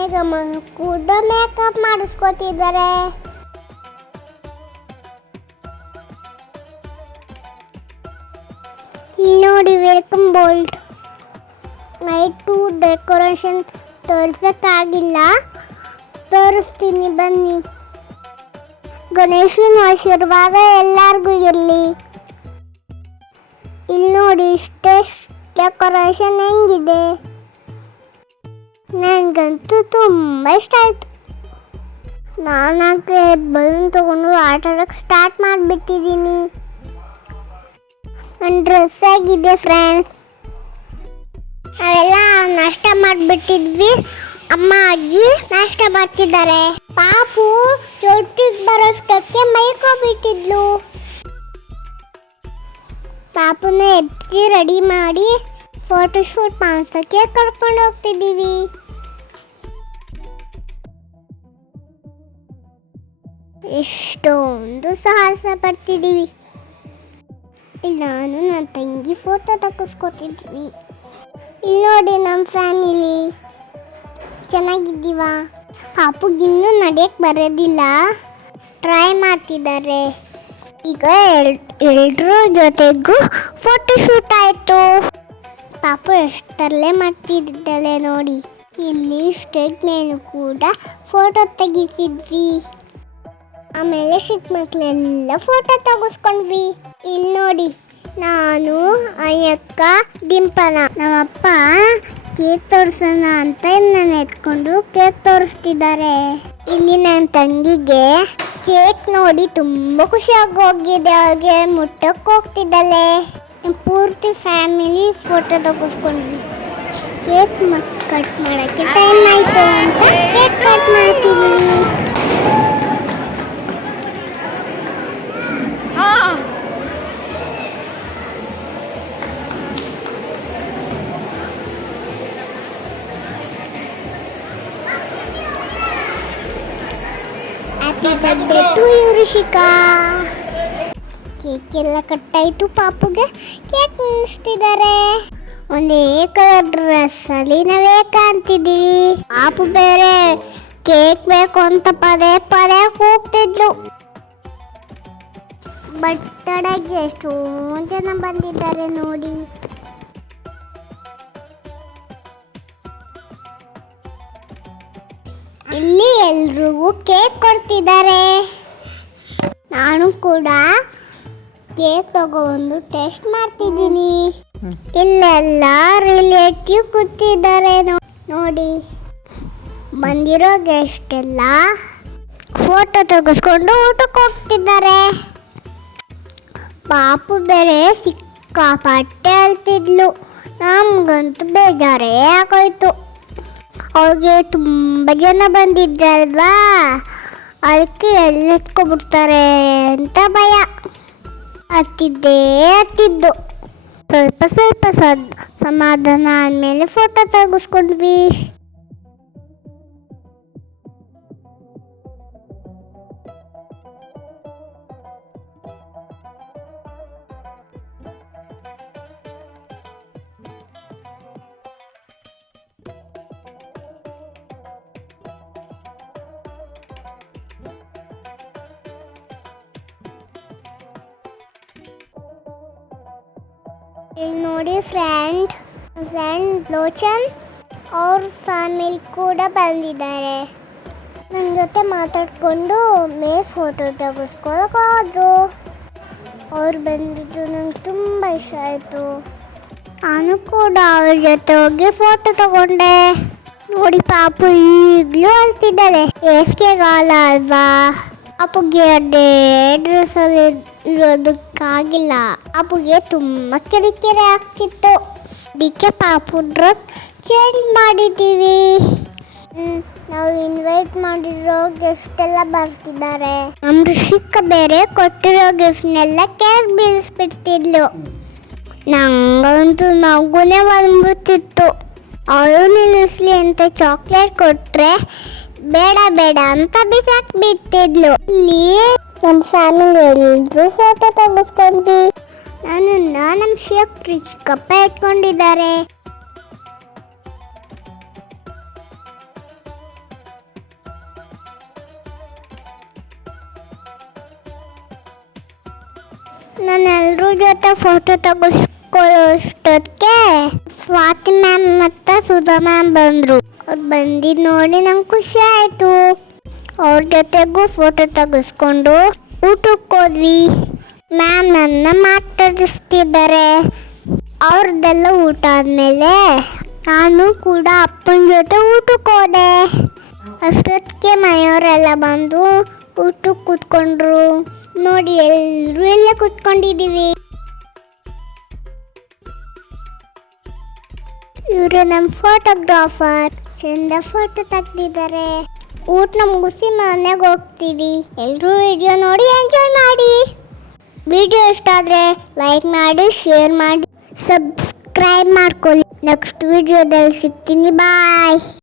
ಈಗ ಕೂಡ ಮೇಕಪ್ ಮಾಡಿಸ್ಕೊತಿದ್ದಾರೆ. ಇಲ್ಲಿ ನೋಡಿ ವೆಲ್ಕಮ್ ಬೋಲ್ಡ್. ನೈಟು ಡೆಕೋರೇಷನ್ ತೋರ್ಸಕ್ಕಾಗಿಲ್ಲ, ತೋರಿಸ್ತೀನಿ ಬನ್ನಿ. ಗಣೇಶನ ಆಶೀರ್ವಾದ ಎಲ್ಲರಿಗೂ ಇರಲಿ. ಇಲ್ಲಿ ನೋಡಿ ಸ್ಟೇಜ್ ಡೆಕೋರೇಷನ್ ಹೆಂಗಿದೆ. ನನಗಂತೂ ತುಂಬ ಇಷ್ಟ ಆಯ್ತು. ನಾನಾಗೆ ಬಲೂನ್ ತಗೊಂಡು ಆಟ ಆಡೋಕ್ಕೆ ಸ್ಟಾರ್ಟ್ ಮಾಡಿಬಿಟ್ಟಿದ್ದೀನಿ. ನನ್ನ ಡ್ರೆಸ್ ಆಗಿದೆ ಫ್ರೆಂಡ್ಸ್. ನಾವೆಲ್ಲ ನಾಷ್ಟ ಮಾಡಿಬಿಟ್ಟಿದ್ವಿ. ಅಮ್ಮ ಅಜ್ಜಿ ನಾಷ್ಟ ಮಾಡ್ತಿದ್ದಾರೆ. ಪಾಪು ಚೌಟಿಗೆ ಬರೋಷ್ಟಕ್ಕೆ ಮೈಕೋಬಿಟ್ಟಿದ್ಲು. ಪಾಪುನ ಎತ್ತಿ ರೆಡಿ ಮಾಡಿ ಫೋಟೋಶೂಟ್ ಮಾಡ್ಸೋಕ್ಕೆ ಕರ್ಕೊಂಡು ಹೋಗ್ತಿದ್ದೀವಿ. ಎಷ್ಟೊಂದು ಸಾಹಸ ಪಡ್ತಿದ್ದೀವಿ. ಇಲ್ಲಿ ನಾನು ನನ್ನ ತಂಗಿ ಫೋಟೋ ತೆಗೆಸ್ಕೊತಿದ್ವಿ. ಇಲ್ಲಿ ನೋಡಿ ನಮ್ಮ ಫ್ಯಾಮಿಲಿ ಚೆನ್ನಾಗಿದ್ದೀವ. ಪಾಪುಗಿನ್ನೂ ನಡೆಯಕ್ಕೆ ಬರೋದಿಲ್ಲ, ಟ್ರೈ ಮಾಡ್ತಿದ್ದಾರೆ. ಈಗ ಎಲ್ರ ಜೊತೆಗೂ ಫೋಟೋಶೂಟ್ ಆಯಿತು. ಪಾಪು ಎಷ್ಟು ತರಲೆ ಮಾಡ್ತಿದ್ದಾಳೆ ನೋಡಿ. ಇಲ್ಲಿ ಸ್ಟೇಜ್ ಮೇಲೂ ಕೂಡ ಫೋಟೋ ತೆಗಿಸಿದ್ವಿ. ಆಮೇಲೆ ಚಿಕ್ಕ ಮಕ್ಕಳೆಲ್ಲ ಫೋಟೋ ತೆಗೆಸ್ಕೊಂಡ್ವಿ. ಇಲ್ಲಿ ನೋಡಿ ನಾನು ಅಯ್ಯಕ್ಕ ಡಿಂಪನ. ನಮ್ಮಪ್ಪ ಕೇಕ್ ತೋರಿಸೋಣ ಅಂತ ನನ್ನ ಎತ್ಕೊಂಡು ಕೇಕ್ ತೋರಿಸ್ತಿದ್ದಾರೆ. ಇಲ್ಲಿ ನನ್ನ ತಂಗಿಗೆ ಕೇಕ್ ನೋಡಿ ತುಂಬ ಖುಷಿಯಾಗಿ ಹೋಗಿದೆ. ಅವ್ರಿಗೆ ಮುಟ್ಟಕ್ಕೆ ಹೋಗ್ತಿದ್ದಾಳೆ. ಪೂರ್ತಿ ಫ್ಯಾಮಿಲಿ ಫೋಟೋ ತೆಗೆಸ್ಕೊಂಡ್ವಿ. ಕೇಕ್ ಕಟ್ ಮಾಡೋಕ್ಕೆ ಟೈಮ್ ಆಯಿತು ಅಂತ ಕೇಕ್ ಕಟ್ ಮಾಡ್ತಿದ್ದೀವಿ. Happy birthday to you Rishika. Cake ಎಲ್ಲ ಕಟ್ಟಾಯಿತು. ಪಾಪುಗೆ ಕೇಕ್ ತಿನ್ನಿಸ್ತಿದ್ದಾರೆ. ಒಂದೇ ಕಲರ್ ಡ್ರೆಸ್ಸಲ್ಲಿ ನಾವೇ ಕಾಣ್ತಿದ್ದೀವಿ. ಪಾಪು ಬೇರೆ ಕೇಕ್ ಬೇಕು ಅಂತ ಪದೇ ಪದೇ ಕೂಗ್ತಿದ್ಲು. ಬರ್ತಡೆಗೆ ಎಷ್ಟೊಂದು ಜನ ಬಂದಿದ್ದಾರೆ ನೋಡಿ. ಇಲ್ಲಿ ಎಲ್ರಿಗೂ ಕೇಕ್ ಕೊಡ್ತಿದ್ದಾರೆ. ನಾನು ಕೂಡ ಕೇಕ್ ತಗೊಂಡು ಟೇಸ್ಟ್ ಮಾಡ್ತಿದ್ದೀನಿ. ಇಲ್ಲೆಲ್ಲ ರಿಲೇಟಿವ್ ಕೂತಿದ್ದಾರೆ ನೋಡಿ. ಬಂದಿರೋ ಗೆಸ್ಟ್ ಎಲ್ಲ ಫೋಟೋ ತೆಗೆಸ್ಕೊಂಡು ಊಟಕ್ಕೆ ಹೋಗ್ತಿದ್ದಾರೆ. ಪಾಪು ಬೇರೆ ಸಿಕ್ಕಾಪಟ್ಟೆ ಅಳ್ತಿದ್ಲು. ನಮಗಂತೂ ಬೇಜಾರೇ ಆಗೋಯ್ತು. ಅವ್ರಿಗೆ ತುಂಬ ಜನ ಬಂದಿದ್ರಲ್ವಾ, ಅದಕ್ಕೆ ಎತ್ಕೊಬಿಡ್ತಾರೆ ಅಂತ ಭಯ. ಹತ್ತಿದ್ದು ಸ್ವಲ್ಪ ಸಮಾಧಾನ ಆದಮೇಲೆ ಫೋಟೋ ತೆಗೆಸ್ಕೊಂಡ್ವಿ. ಇಲ್ಲಿ ನೋಡಿ ಫ್ರೆಂಡ್ ಲೋಚನ್ ಅವ್ರ ಫ್ಯಾಮಿಲಿ ಕೂಡ ಬಂದಿದ್ದಾರೆ. ನನ್ನ ಜೊತೆ ಮಾತಾಡ್ಕೊಂಡು ಮೇಲೆ ಫೋಟೋ ತೆಗೆಸ್ಕೊಳ್ಳೋದು. ಅವ್ರು ಬಂದಿದ್ದು ನಂಗೆ ತುಂಬ ಇಷ್ಟ ಆಯಿತು. ನಾನು ಕೂಡ ಅವ್ರ ಜೊತೆ ಹೋಗಿ ಫೋಟೋ ತಗೊಂಡೆ. ನೋಡಿ ಪಾಪು ಈಗಲೂ ಅಳ್ತಿದ್ದಾಳೆ. ಬೇಸಿಗೆಗಾಲ ಅಲ್ವಾ, ಅಪ್ಪುಗೆ ಅಡ್ಡೇ ಡ್ರೆಸ್ಸಲ್ಲಿ ಇರೋದಕ್ಕಾಗಿಲ್ಲ. ಅಪ್ಪುಗೆ ತುಂಬ ಕಿರಿಕಿರಿ ಆಗ್ತಿತ್ತು. ಅದಕ್ಕೆ ಪಾಪು ಡ್ರೆಸ್ ಚೇಂಜ್ ಮಾಡಿದ್ದೀವಿ. ನಾವು ಇನ್ವೈಟ್ ಮಾಡಿರೋ ಗೆಸ್ಟ್ ಎಲ್ಲ ಬರ್ತಿದ್ದಾರೆ. ನಮ್ಮ ಋಷಿಕ ಬೇರೆ ಕೊಟ್ಟಿರೋ ಗಿಫ್ಟ್ನೆಲ್ಲ ಕೇಕ್ ಬೀಳಿಸ್ಬಿಡ್ತಿದ್ಲು. ನಂಗಂತೂ ನಗುನೇ ಬಂದ್ಬಿಡ್ತಿತ್ತು. ಅವಳು ನಿಲ್ಲಿಸ್ಲಿ ಅಂತ ಚಾಕ್ಲೇಟ್ ಕೊಟ್ಟರೆ ಬೇಡ ಅಂತ ಬಿಸಾಕ್ಬಿಡ್ತಿದ್ಲು. ಇಲ್ಲಿ ನಮ್ಮ ಫ್ಯಾಮಿಲಿ ಎಲ್ಲರೂ ಫೋಟೋ ತೆಗೆಸ್ಕೊಂಡ್ವಿ. ನಮ್ಮ ಚಿಕ್ಕಪ್ಪ ಎತ್ಕೊಂಡಿದ್ದಾರೆ. ನಾನು ಎಲ್ರ ಜೊತೆ ಫೋಟೋ ತೆಗೆಸ್ಕೊಳ್ಳೋಷ್ಟೊತ್ತಿಗೆ ಸ್ವಾತಿ ಮ್ಯಾಮ್ ಮತ್ತು ಸುಧಾ ಮ್ಯಾಮ್ ಬಂದರು. ಅವ್ರು ಬಂದಿದ್ದು ನೋಡಿ ನಂಗೆ ಖುಷಿ ಆಯಿತು. ಅವ್ರ ಜೊತೆಗೂ ಫೋಟೋ ತೆಗೆಸ್ಕೊಂಡು ಊಟಕ್ಕೆ ಹೋದ್ವಿ. ಮ್ಯಾಮ್ ನನ್ನ ಮಾತಾಡಿಸ್ತಿದ್ದಾರೆ. ಅವ್ರದ್ದೆಲ್ಲ ಊಟ ಆದಮೇಲೆ ನಾನು ಕೂಡ ಅಪ್ಪನ ಜೊತೆ ಊಟಕ್ಕೆ ಹೋದೆ. ಅಷ್ಟೊತ್ತಿಗೆ ಮನೆಯವರೆಲ್ಲ ಬಂದು ಊಟಕ್ಕೆ ಕೂತ್ಕೊಂಡ್ರು. ನೋಡಿ ಎಲ್ಲರೂ ಇಲ್ಲೇ ಕೂತ್ಕೊಂಡಿದ್ದೀವಿ. ಇವರು ನಮ್ಮ ಫೋಟೋಗ್ರಾಫರ್. ಚಂದ ಫೋಟೋ ತೆಗ್ದಿದ್ದಾರೆ. ಊಟ ಮುಗಿಸಿ ಮನೆಗೆ ಹೋಗ್ತೀವಿ. ಎಲ್ಲರೂ ವಿಡಿಯೋ ನೋಡಿ ಎಂಜಾಯ್ ಮಾಡಿ. ವಿಡಿಯೋ ಇಷ್ಟ ಆದರೆ ಲೈಕ್ ಮಾಡಿ, ಶೇರ್ ಮಾಡಿ, ಸಬ್ಸ್ಕ್ರೈಬ್ ಮಾಡ್ಕೊಳ್ಳಿ. ನೆಕ್ಸ್ಟ್ ವಿಡಿಯೋದಲ್ಲಿ ಸಿಗ್ತೀನಿ. ಬಾಯ್.